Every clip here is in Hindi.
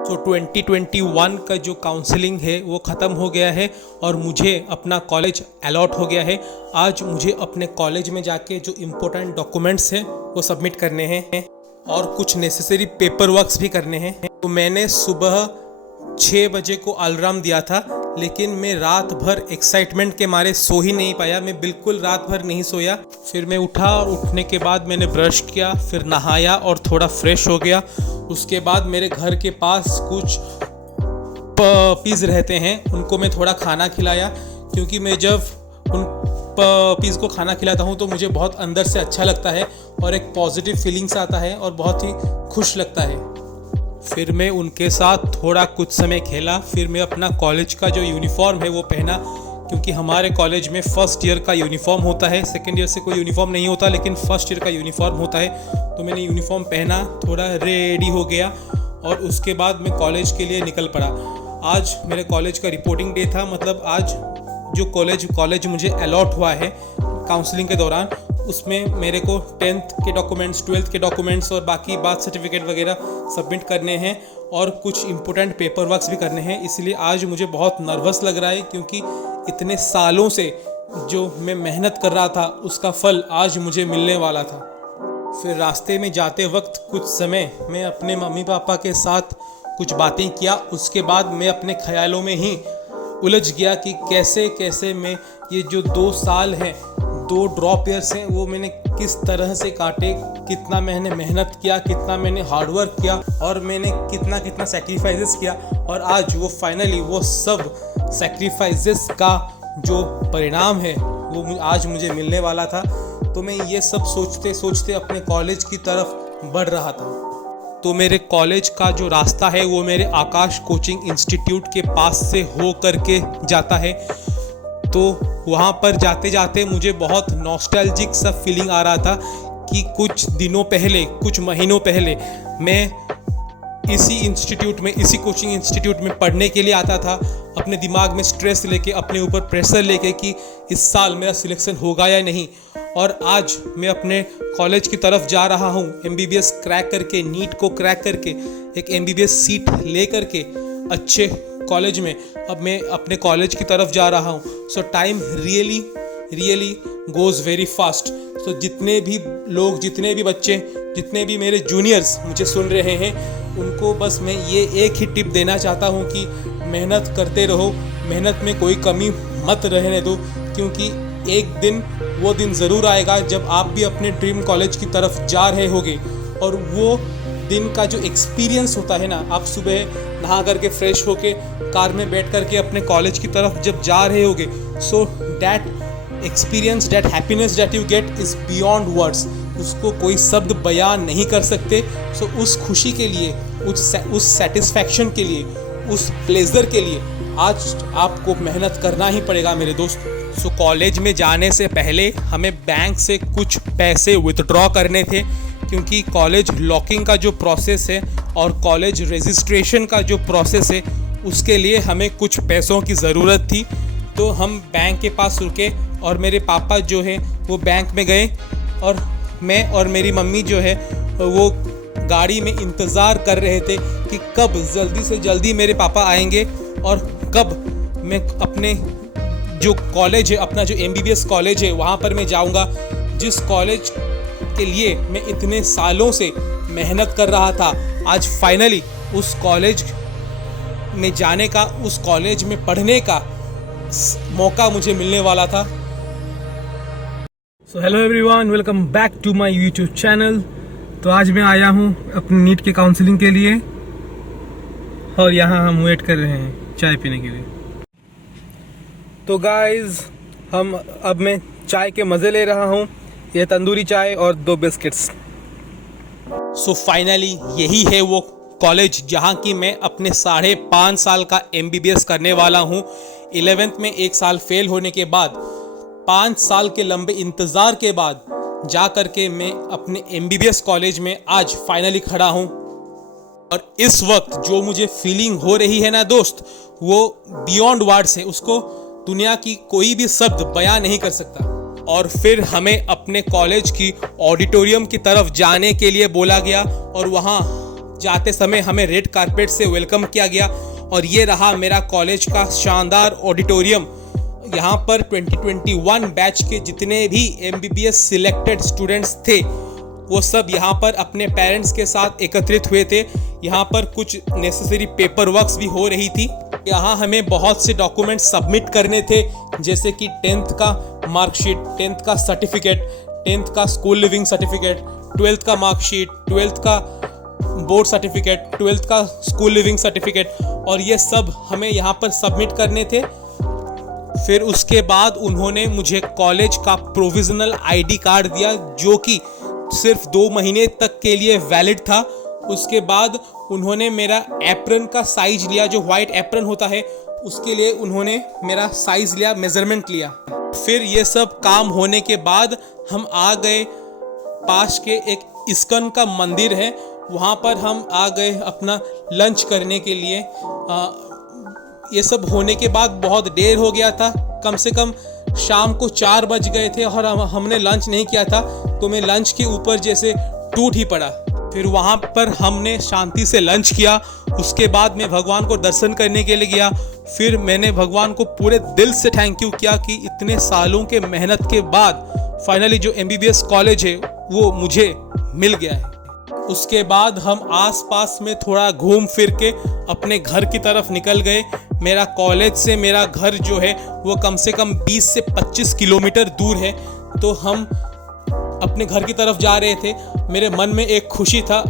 तो 2021 का जो काउंसलिंग है वो ख़त्म हो गया है और मुझे अपना कॉलेज अलॉट हो गया है। आज मुझे अपने कॉलेज में जाके जो इम्पोर्टेंट डॉक्यूमेंट्स हैं वो सबमिट करने हैं और कुछ नेसेसरी पेपर वर्क्स भी करने हैं। तो मैंने सुबह 6 बजे को अलार्म दिया था, लेकिन मैं रात भर एक्साइटमेंट के मारे सो ही नहीं पाया। मैं बिल्कुल रात भर नहीं सोया। फिर मैं उठा और उठने के बाद मैंने ब्रश किया, फिर नहाया और थोड़ा फ्रेश हो गया। उसके बाद मेरे घर के पास कुछ पपीज़ रहते हैं, उनको मैं थोड़ा खाना खिलाया, क्योंकि मैं जब उन पपीज़ को खाना खिलाता हूँ तो मुझे बहुत अंदर से अच्छा लगता है और एक पॉजिटिव फीलिंग्स आता है और बहुत ही खुश लगता है। फिर मैं उनके साथ थोड़ा कुछ समय खेला। फिर मैं अपना कॉलेज का जो यूनिफॉर्म है वो पहना, क्योंकि हमारे कॉलेज में फर्स्ट ईयर का यूनिफॉर्म होता है। सेकेंड ईयर से कोई यूनिफॉर्म नहीं होता, लेकिन फर्स्ट ईयर का यूनिफॉर्म होता है। तो मैंने यूनिफॉर्म पहना, थोड़ा रेडी हो गया और उसके बाद मैं कॉलेज के लिए निकल पड़ा। आज मेरे कॉलेज का रिपोर्टिंग डे था, मतलब आज जो कॉलेज मुझे अलॉट हुआ है काउंसलिंग के दौरान, उसमें मेरे को 10th के डॉक्यूमेंट्स, 12th के डॉक्यूमेंट्स और बाकी बात सर्टिफिकेट वगैरह सबमिट करने हैं और कुछ इम्पोर्टेंट पेपर वर्क्स भी करने हैं। इसलिए आज मुझे बहुत नर्वस लग रहा है, क्योंकि इतने सालों से जो मैं मेहनत कर रहा था उसका फल आज मुझे मिलने वाला था। फिर रास्ते में जाते वक्त कुछ समय मैं अपने मम्मी पापा के साथ कुछ बातें किया। उसके बाद मैं अपने ख्यालों में ही उलझ गया कि कैसे कैसे मैं ये जो 2 साल हैं, 2 ड्रॉप ईयर्स हैं, वो मैंने किस तरह से काटे, कितना मैंने मेहनत किया, कितना मैंने हार्डवर्क किया और मैंने कितना सेक्रीफाइसेस किया। और आज वो फाइनली वो सब सेक्रीफाइसेस का जो परिणाम है वो आज मुझे मिलने वाला था। तो मैं ये सब सोचते सोचते अपने कॉलेज की तरफ बढ़ रहा था। तो मेरे कॉलेज का जो रास्ता है वो मेरे आकाश कोचिंग इंस्टीट्यूट के पास से हो करके जाता है। तो वहाँ पर जाते जाते मुझे बहुत नॉस्टैल्जिक सा फीलिंग आ रहा था कि कुछ दिनों पहले, कुछ महीनों पहले मैं इसी इंस्टीट्यूट में, इसी कोचिंग इंस्टीट्यूट में पढ़ने के लिए आता था, अपने दिमाग में स्ट्रेस लेके, अपने ऊपर प्रेशर लेके कि इस साल मेरा सिलेक्शन होगा या नहीं। और आज मैं अपने कॉलेज की तरफ जा रहा हूँ, MBBS क्रैक करके, नीट को क्रैक करके, एक MBBS सीट ले करके अच्छे कॉलेज में अब मैं अपने कॉलेज की तरफ जा रहा हूँ। So time really goes very fast. So जितने भी लोग, जितने भी बच्चे, जितने भी मेरे जूनियर्स मुझे सुन रहे हैं, उनको बस मैं ये एक ही टिप देना चाहता हूँ कि मेहनत करते रहो, मेहनत में कोई कमी मत रहने दो, क्योंकि एक दिन वो दिन ज़रूर आएगा जब आप भी अपने ड्रीम कॉलेज की तरफ जा रहे होगे। और वो दिन का जो एक्सपीरियंस होता है ना, आप सुबह नहा करके फ्रेश होके कार में बैठ करके अपने कॉलेज की तरफ जब जा रहे होगे, so that experience, that happiness that you get is beyond words. उसको कोई शब्द बयान नहीं कर सकते। सो उस खुशी के लिए, उस सेटिस्फैक्शन के लिए, उस प्लेजर के लिए आज आपको मेहनत करना ही पड़ेगा मेरे दोस्त। सो कॉलेज में जाने से पहले हमें बैंक से कुछ पैसे विथड्रॉ करने थे, क्योंकि कॉलेज लॉकिंग का जो प्रोसेस है और कॉलेज रजिस्ट्रेशन का जो प्रोसेस है, उसके लिए हमें कुछ पैसों की ज़रूरत थी। तो हम बैंक के पास रुके और मेरे पापा जो है वो बैंक में गए और मैं और मेरी मम्मी जो है वो गाड़ी में इंतज़ार कर रहे थे कि कब जल्दी से जल्दी मेरे पापा आएंगे और कब मैं अपने जो कॉलेज है, अपना जो MBBS कॉलेज है, वहाँ पर मैं जाऊँगा, जिस कॉलेज के लिए मैं इतने सालों से मेहनत कर रहा था। आज फाइनली उस कॉलेज में जाने का, उस कॉलेज में पढ़ने का मौका मुझे मिलने वाला था। So hello everyone, welcome back to my YouTube channel. तो आज मैं आया हूँ अपनी नीट के काउंसलिंग के लिए और यहाँ हम वेट कर रहे हैं चाय पीने के लिए। तो गाइस, अब मैं चाय के मज़े ले रहा हूँ। ये तंदूरी चाय और 2 बिस्किट्स। सो फाइनली यही है वो कॉलेज जहाँ की मैं अपने 5.5 साल का MBBS करने वाला हूँ। 11th में 1 साल फेल होने के बाद, 5 साल के लंबे इंतज़ार के बाद जा कर के मैं अपने MBBS कॉलेज में आज फाइनली खड़ा हूँ। और इस वक्त जो मुझे फीलिंग हो रही है ना दोस्त, वो बियॉन्ड वर्ड्स है। उसको दुनिया की कोई भी शब्द बयां नहीं कर सकता। और फिर हमें अपने कॉलेज की ऑडिटोरियम की तरफ जाने के लिए बोला गया और वहाँ जाते समय हमें रेड कारपेट से वेलकम किया गया। और ये रहा मेरा कॉलेज का शानदार ऑडिटोरियम। यहाँ पर 2021 बैच के जितने भी MBBS सिलेक्टेड स्टूडेंट्स थे वो सब यहाँ पर अपने पेरेंट्स के साथ एकत्रित हुए थे। यहाँ पर कुछ नेसेसरी पेपर वर्क्स भी हो रही थी। यहाँ हमें बहुत से डॉक्यूमेंट्स सबमिट करने थे, जैसे कि 10th का मार्कशीट, 10th का सर्टिफिकेट, 10th का स्कूल लिविंग सर्टिफिकेट, 12th का मार्कशीट, 12th का बोर्ड सर्टिफिकेट, 12th का स्कूल लिविंग सर्टिफिकेट, और ये सब हमें यहाँ पर सबमिट करने थे। फिर उसके बाद उन्होंने मुझे कॉलेज का प्रोविजनल ID कार्ड दिया, जो कि सिर्फ 2 महीने तक के लिए वैलिड था। उसके बाद उन्होंने मेरा एप्रन का साइज लिया, जो वाइट एप्रन होता है उसके लिए उन्होंने मेरा साइज लिया, मेजरमेंट लिया। फिर ये सब काम होने के बाद हम आ गए पास के एक इस्कॉन का मंदिर है, वहाँ पर हम आ गए अपना लंच करने के लिए। ये सब होने के बाद बहुत देर हो गया था, कम से कम शाम को 4 बज गए थे और हमने लंच नहीं किया था, तो मैं लंच के ऊपर जैसे टूट ही पड़ा। फिर वहाँ पर हमने शांति से लंच किया। उसके बाद मैं भगवान को दर्शन करने के लिए गया। फिर मैंने भगवान को पूरे दिल से थैंक यू किया कि इतने सालों के मेहनत के बाद फाइनली जो MBBS कॉलेज है वो मुझे मिल गया है। उसके बाद हम आसपास में थोड़ा घूम फिर के अपने घर की तरफ निकल गए। मेरा कॉलेज से मेरा घर जो है वो कम से कम 20 से 25 किलोमीटर दूर है, तो हम अपने घर की तरफ जा रहे थे। मेरे मन में एक खुशी था,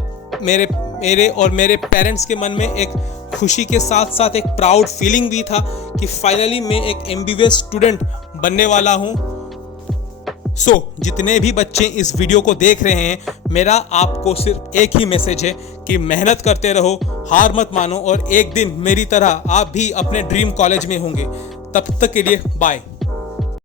मेरे और मेरे पेरेंट्स के मन में एक खुशी के साथ साथ एक प्राउड फीलिंग भी था कि फाइनली मैं एक MBBS स्टूडेंट बनने वाला हूँ। जितने भी बच्चे इस वीडियो को देख रहे हैं, मेरा आपको सिर्फ एक ही मैसेज है कि मेहनत करते रहो, हार मत मानो, और एक दिन मेरी तरह आप भी अपने ड्रीम कॉलेज में होंगे। तब तक के लिए बाय।